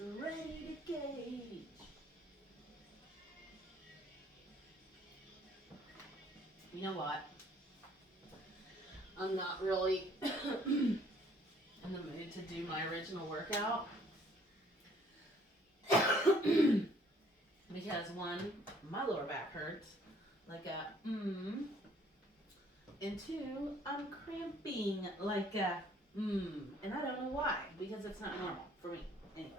almost ready to gauge. You know what? I'm not really in the mood to do my original workout. Because one, my lower back hurts. Like a And two, I'm cramping like a and I don't know why, because it's not normal for me anyways.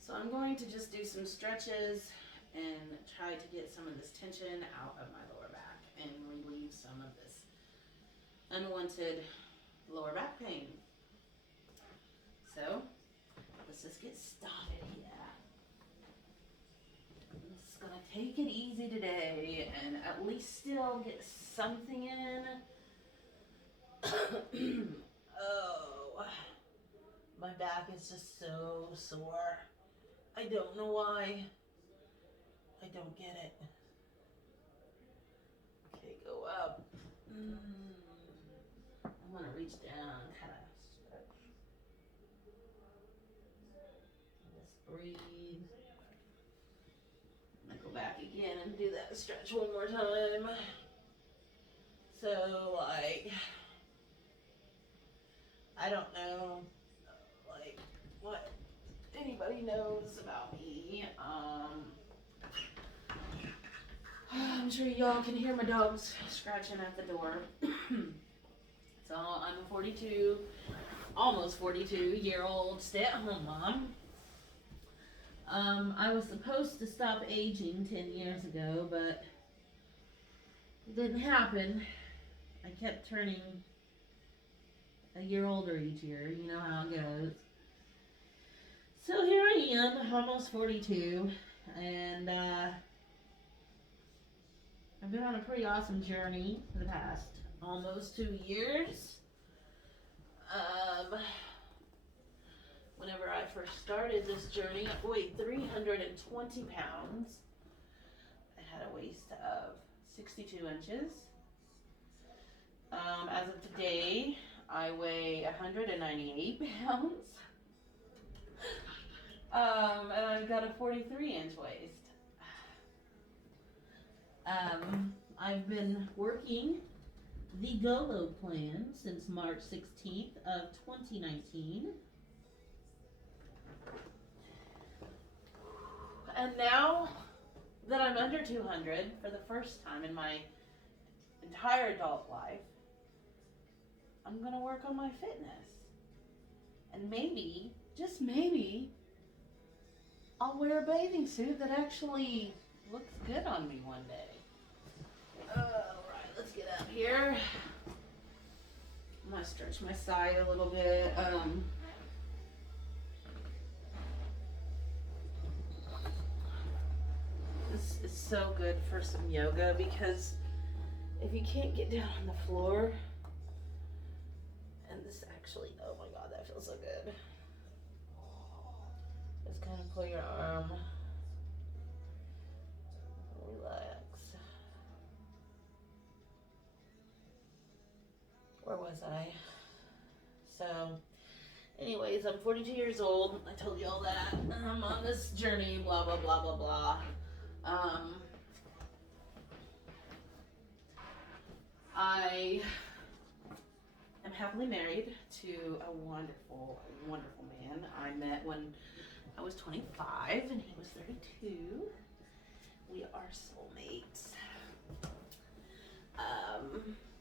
So I'm going to just do some stretches and try to get some of this tension out of my lower back and relieve some of this unwanted lower back pain. So let's just get started here. I'm just gonna take it easy today and at least still get something in. Oh, my back is just so sore. I don't know why. I don't get it. Okay, go up. I'm gonna reach down, kind of stretch. Just breathe. I'm gonna go back again and do that stretch one more time. So, like, I don't know, like, what anybody knows about me. I'm sure y'all can hear my dogs scratching at the door. So I'm a 42, almost 42-year-old stay-at-home mom. I was supposed to stop aging 10 years ago, but it didn't happen. I kept turning a year older each year. You know how it goes. So here I am, almost 42, and I've been on a pretty awesome journey for the past almost 2 years. Whenever I first started this journey, I weighed 320 pounds. I had a waist of 62 inches. As of today, I weigh 198 pounds. And I've got a 43-inch waist. I've been working the GOLO plan since March 16th of 2019. And now that I'm under 200 for the first time in my entire adult life, I'm going to work on my fitness. And maybe, just maybe, I'll wear a bathing suit that actually looks good on me one day. Alright, let's get out here. I'm going to stretch my side a little bit. This is so good for some yoga because if you can't get down on the floor, and this actually, oh my god, that feels so good. Just kind of pull your arm, relax. Where was I? So, anyways, I'm 42 years old. I told you all that. I'm on this journey, blah, blah, blah, blah, blah. I am happily married to a wonderful, wonderful man I met when I was 25 and he was 32. We are soulmates.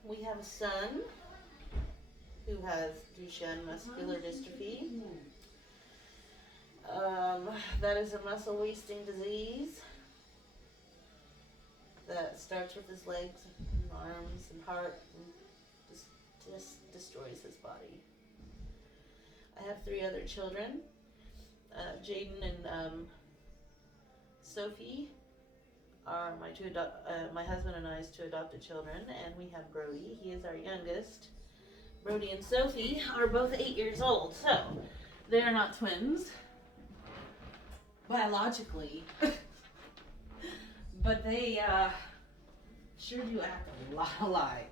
We have a son who has Duchenne muscular dystrophy. That is a muscle wasting disease that starts with his legs and arms and heart and just destroys his body. I have 3 other children. Jaden and Sophie are my husband and I's 2 adopted children, and we have Brody. He is our youngest. Brody and Sophie are both 8 years old, so they are not twins biologically, but they sure do act a lot alike.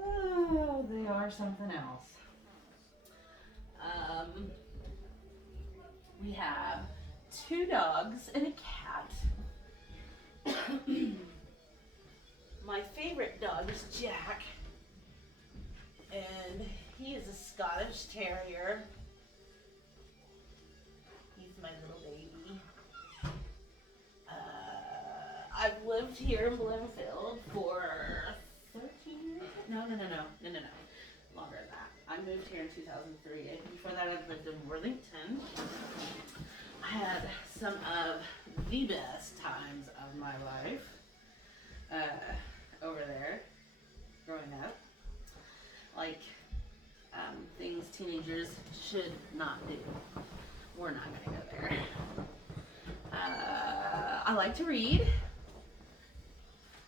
Oh, they are something else. We have 2 dogs and a cat. My favorite dog is Jack, and he is a Scottish Terrier. He's my little baby. I've lived here in Bloomfield for 13 years. No. Longer than that. I moved here in 2003. And before that, I lived in Worthington. I had some of the best times of my life over there growing up. Like things teenagers should not do. We're not going to go there. I like to read.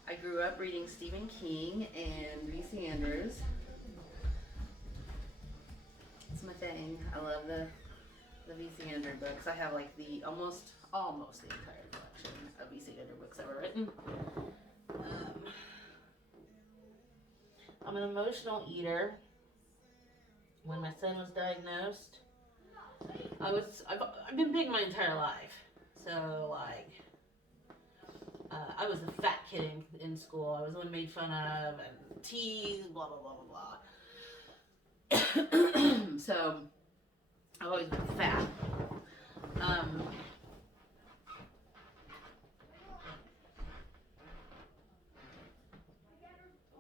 I grew up reading Stephen King and V.C. Andrews. It's my thing. I love the V.C. Andrews books. I have like almost the entire collection of V.C. Andrews books ever written. I'm an emotional eater. When my son was diagnosed, I've been big my entire life. So like, I was the fat kid in school. I was the one made fun of and teased, blah, blah, blah, blah, blah. So, I've always been fat.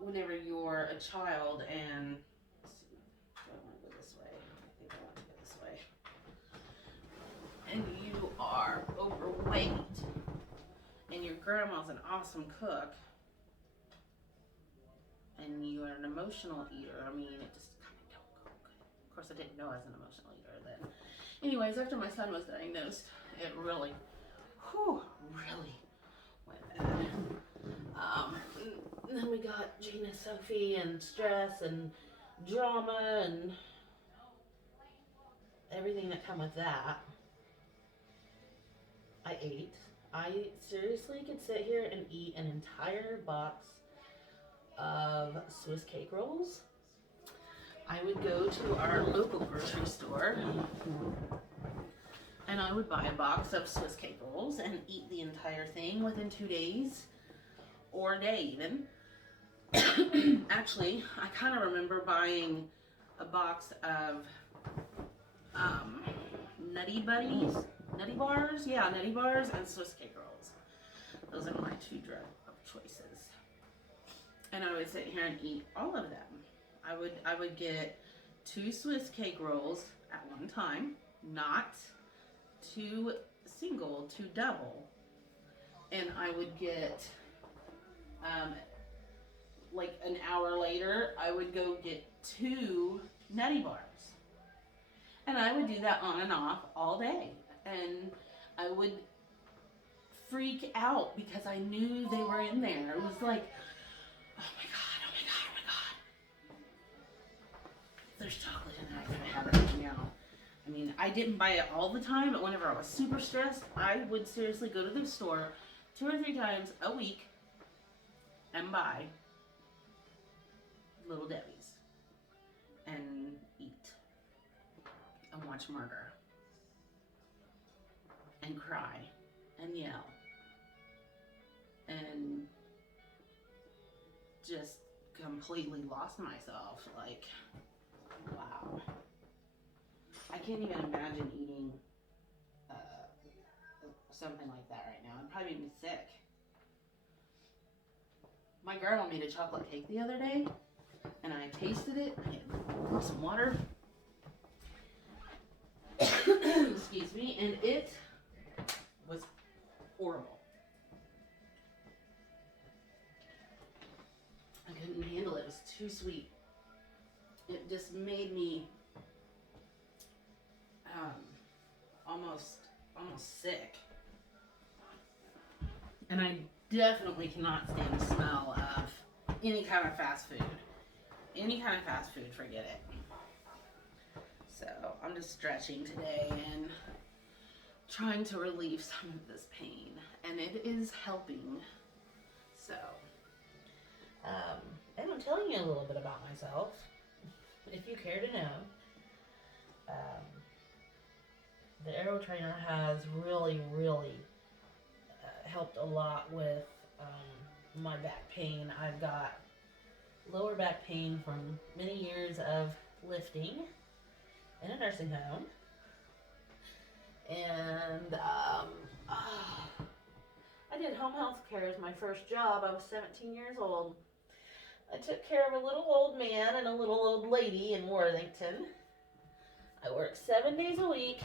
Whenever you're a child and, let's see, do I want to go this way? I think I want to go this way. And you are overweight, and your grandma's an awesome cook, and you are an emotional eater, I mean, it just kind of don't go good. Of course, I didn't know I was an emotional eater then. Anyways, after my son was diagnosed, it really went bad. And then we got Gene and Sophie and stress and drama and everything that come with that. I ate. I seriously could sit here and eat an entire box of Swiss cake rolls. I would go to our local grocery store and I would buy a box of Swiss cake rolls and eat the entire thing within 2 days or a day even. Actually, I kind of remember buying a box of Nutty Bars and Swiss cake rolls. Those are my 2 drug of choices. And I would sit here and eat all of them. I would get 2 Swiss cake rolls at one time, not 2 single, 2 double. And I would get, like an hour later, I would go get 2 Nutty Bars. And I would do that on and off all day. And I would freak out because I knew they were in there. It was like, oh my God. There's chocolate in there. I gotta have it right now. I mean, I didn't buy it all the time, but whenever I was super stressed, I would seriously go to the store 2 or 3 times a week and buy Little Debbie's and eat and watch murder and cry and yell and just completely lost myself. Like, wow. I can't even imagine eating something like that right now. I'd probably be sick. My grandma made a chocolate cake the other day, and I tasted it. I had some water. Excuse me, and it was horrible. I couldn't handle it. It was too sweet. It just made me almost sick. And I definitely cannot stand the smell of any kind of fast food. Any kind of fast food, forget it. So I'm just stretching today and trying to relieve some of this pain. And it is helping. So, and I'm telling you a little bit about myself, if you care to know. The AeroTrainer has really helped a lot with my back pain. I've got lower back pain from many years of lifting in a nursing home. And I did home health care as my first job. I was 17 years old. I took care of a little old man and a little old lady in Worthington. I worked 7 days a week,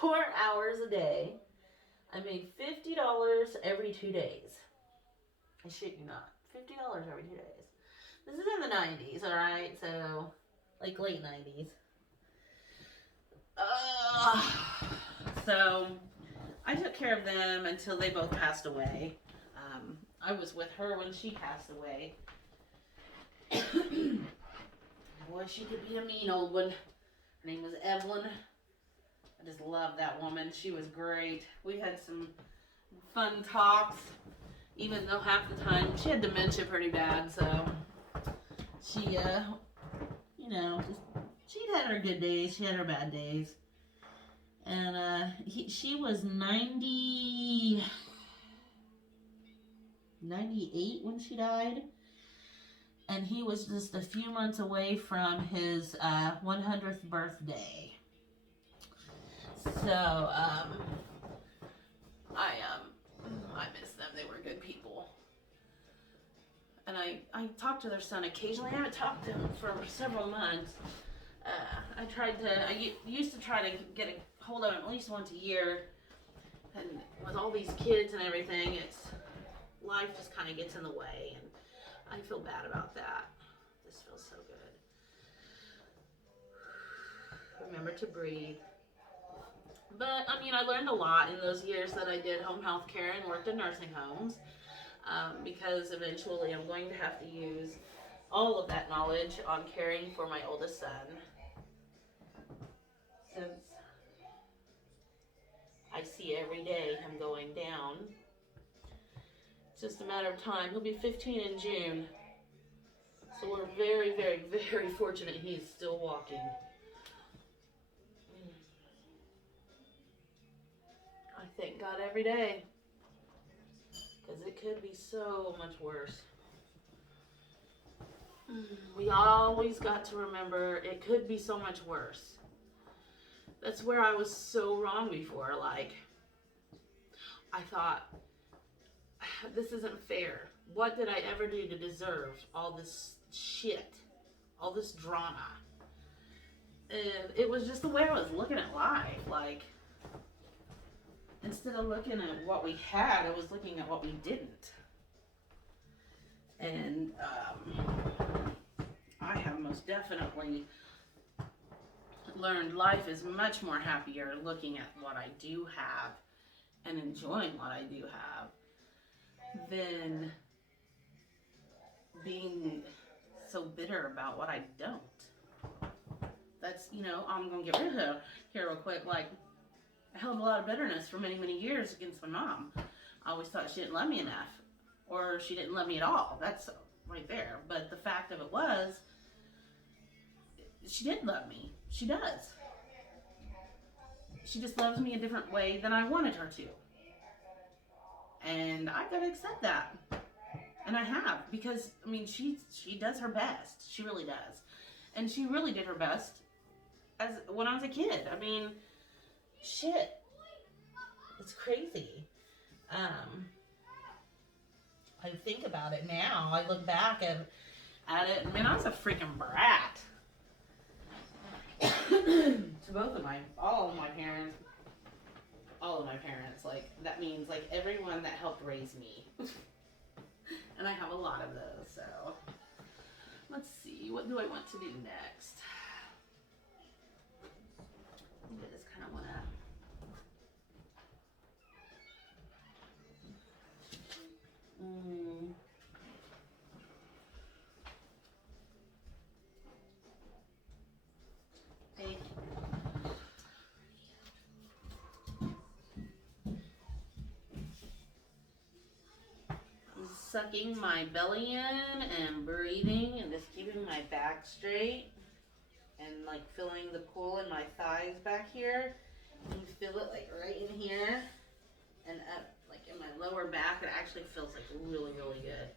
4 hours a day. I made $50 every 2 days. I shit you not. $50 every 2 days. This is in the 90s, alright? So, like late 90s. So, I took care of them until they both passed away. I was with her when she passed away. Boy, she could be a mean old one. Her name was Evelyn. I just loved that woman. She was great. We had some fun talks, even though half the time she had dementia pretty bad, so she, you know, she'd had her good days, she had her bad days. And she was 98 when she died. And he was just a few months away from his 100th birthday. So, I miss them. They were good people. And I talked to their son occasionally. I haven't talked to him for several months. I used to try to get a hold of him at least once a year. And with all these kids and everything, life just kind of gets in the way. And I feel bad about that. This feels so good. Remember to breathe. But, I mean, I learned a lot in those years that I did home health care and worked in nursing homes. Because eventually I'm going to have to use all of that knowledge on caring for my oldest son. Since I see every day him going down. It's just a matter of time. He'll be 15 in June. So we're very, very, very fortunate he's still walking. I thank God every day. Because it could be so much worse. We always got to remember it could be so much worse. That's where I was so wrong before. Like, I thought, this isn't fair. What did I ever do to deserve all this shit? All this drama? And it was just the way I was looking at life. Like, instead of looking at what we had, I was looking at what we didn't. And I have most definitely learned life is much more happier looking at what I do have and enjoying what I do have than being so bitter about what I don't. That's, I'm going to get rid of her here real quick. Like, I held a lot of bitterness for many, many years against my mom. I always thought she didn't love me enough, or she didn't love me at all. That's right there. But the fact of it was, she did love me. She does. She just loves me a different way than I wanted her to. And I gotta accept that. And I have, because, I mean, she does her best. She really does. And she really did her best when I was a kid. I mean, shit. It's crazy. I think about it now. I look back at it, and man, I was a freaking brat. To all of my parents, like, that means, like, everyone that helped raise me. And I have a lot of those, so. Let's see, what do I want to do next? I think I just kind of want to Hey. I'm sucking my belly in and breathing and just keeping my back straight and like feeling the pull in my thighs back here. You can feel it like right in here and up like in my lower back. It actually feels like really, really good.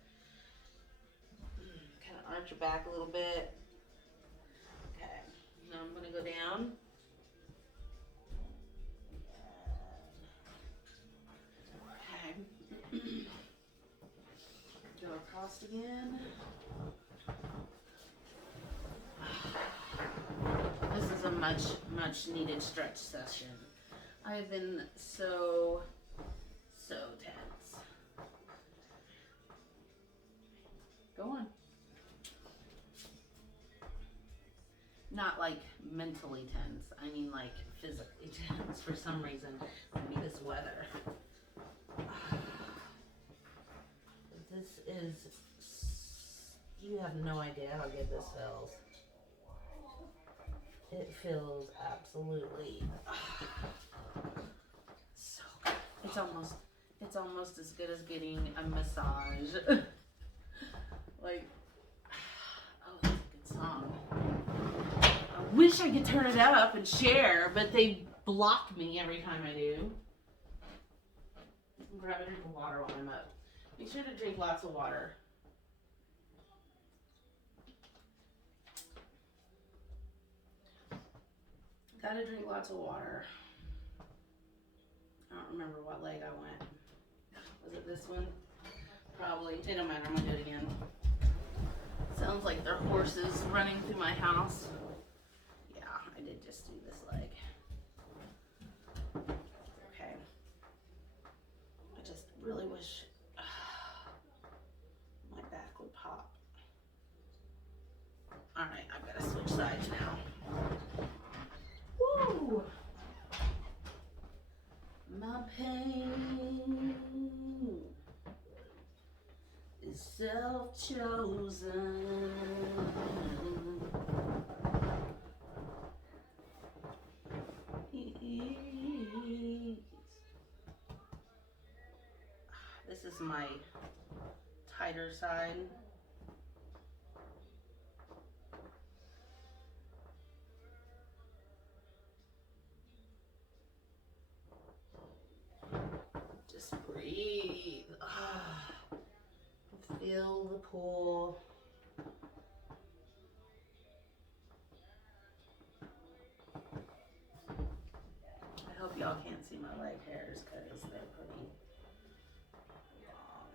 Kind of arch your back a little bit. Okay, now I'm gonna go down. Okay. Go across again. This is a much needed stretch session. I've been so tense. Go on. Not like mentally tense. I mean like physically tense for some reason. Maybe this weather. This is, you have no idea how good this feels. It feels absolutely so good. It's almost as good as getting a massage. Like, oh, that's a good song. I wish I could turn it up and share, but they block me every time I do. Grab a drink of water while I'm up. Make sure to drink lots of water. Gotta drink lots of water. I don't remember what leg I went. Was it this one? Probably. It don't matter. I'm gonna do it again. Sounds like there are horses running through my house. Yeah, I did just do this leg. Okay. I just really wish my back would pop. Alright, I've got to switch sides now. Woo! My pain is self-chosen. This is my tighter side. Just breathe. Feel the pull. I hope y'all can't see my leg hairs because they're pretty long.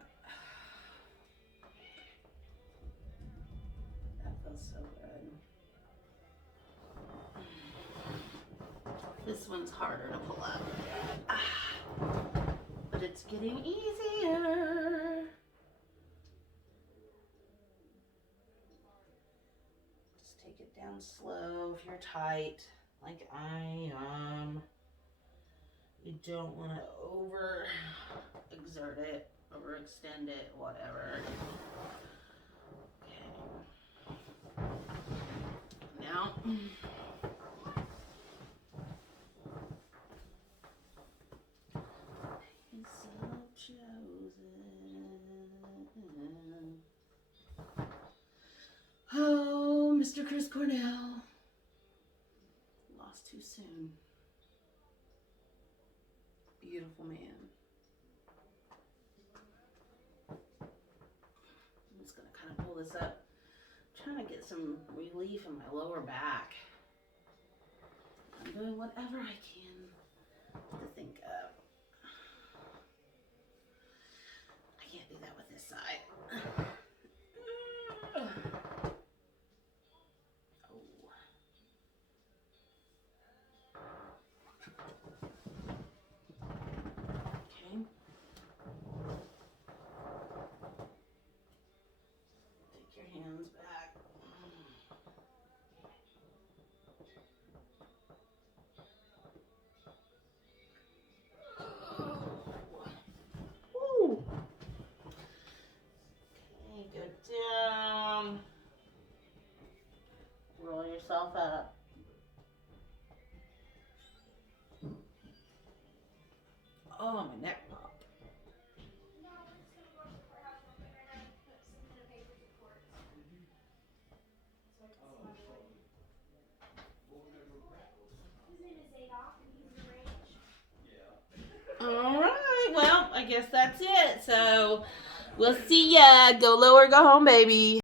That feels so good. This one's harder to pull up. But it's getting easier. Just take it down slow if you're tight, like I am. You don't want to overexert it, overextend it, whatever. Okay. Now, oh, Mr. Chris Cornell. Lost too soon. Beautiful man. I'm just going to kind of pull this up. I'm trying to get some relief in my lower back. I'm doing whatever I can to think of. I can't do that with this side. Hands back. Woo. I guess that's it. So we'll see ya. Go low or go home, baby.